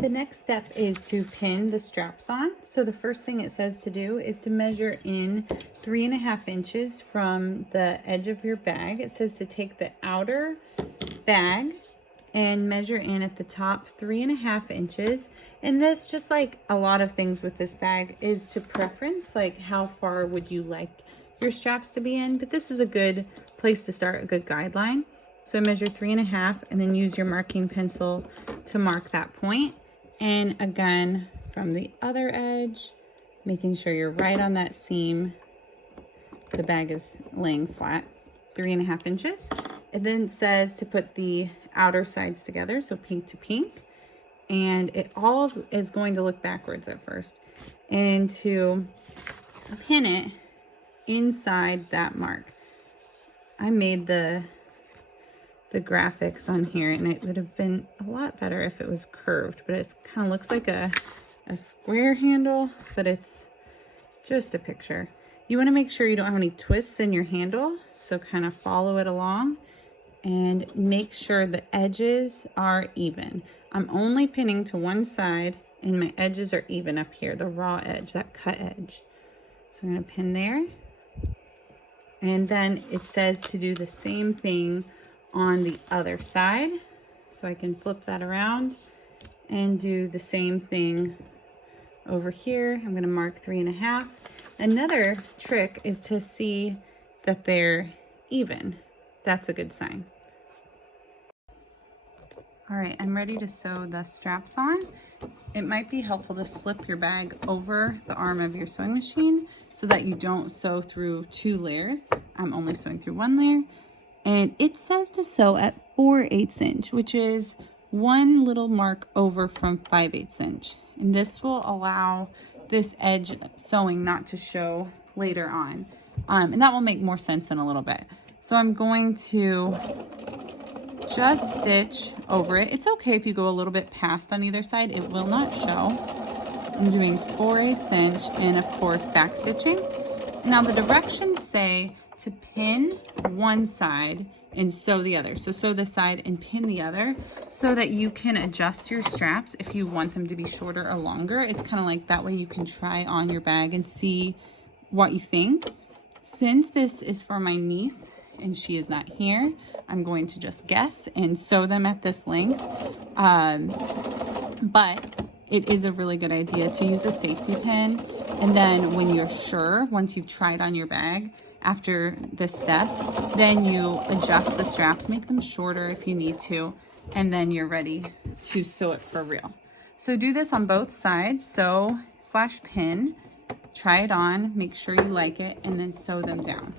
The next step is to pin the straps on. So the first thing it says to do is to measure in 3.5 inches from the edge of your bag. It says to take the outer bag and measure in at the top 3.5 inches. And this, just like a lot of things with this bag, is to preference, like how far would you like your straps to be in, but this is a good place to start, a good guideline. So measure 3.5 and then use your marking pencil to mark that point. And again, from the other edge, making sure you're right on that seam. The bag is laying flat, 3.5 inches. It then says to put the outer sides together, so pink to pink. And it all is going to look backwards at first. And to pin it inside that mark. I made the graphics on here, and it would have been a lot better if it was curved, but it kind of looks like a square handle, but it's just a picture. You want to make sure you don't have any twists in your handle, so kind of follow it along and make sure the edges are even. I'm only pinning to one side and my edges are even up here, the raw edge, that cut edge. So I'm going to pin there. And then it says to do the same thing on the other side. So I can flip that around and do the same thing over here. I'm going to mark 3.5. Another trick is to see that they're even. That's a good sign. All right, I'm ready to sew the straps on. It might be helpful to slip your bag over the arm of your sewing machine so that you don't sew through 2 layers. I'm only sewing through 1 layer. And it says to sew at 4/8 inch, which is 1 little mark over from 5/8 inch. And this will allow this edge sewing not to show later on. And that will make more sense in a little bit. So I'm going to just stitch over it. It's okay if you go a little bit past on either side, it will not show. I'm doing 4/8 inch and of course back stitching. Now the directions say to pin one side and sew the other. So sew this side and pin the other so that you can adjust your straps if you want them to be shorter or longer. It's kind of like that way you can try on your bag and see what you think. Since this is for my niece and she is not here, I'm going to just guess and sew them at this length. But it is a really good idea to use a safety pin. And then when you're sure, once you've tried on your bag, after this step, then you adjust the straps, make them shorter if you need to, and then you're ready to sew it for real. So do this on both sides, sew/pin, try it on, make sure you like it, and then sew them down.